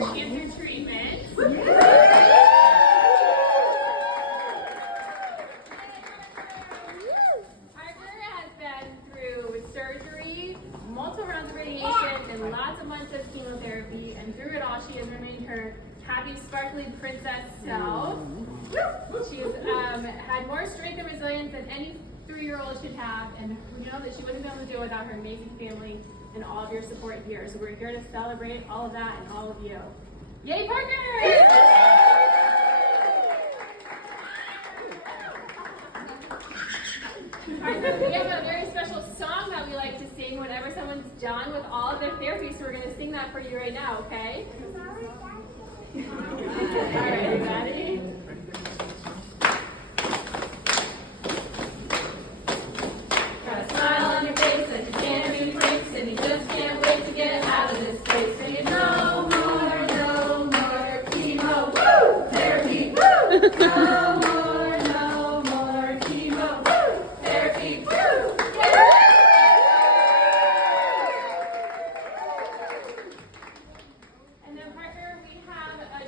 cancer treatment. Parker has been through surgery, multiple rounds of radiation, and lots of months of chemotherapy, and through it all, she has remained her happy, sparkly princess self. She's had more strength and resilience than any 3-year-old should have, and we know that she wouldn't be able to do it without her amazing family and all of your support here. So we're here to celebrate all of that and all of you. Yay, Parker! Parker, we have a very special song that we like to sing whenever someone's done with all of their therapy, so we're going to sing that for you right now, okay? All right, you ready?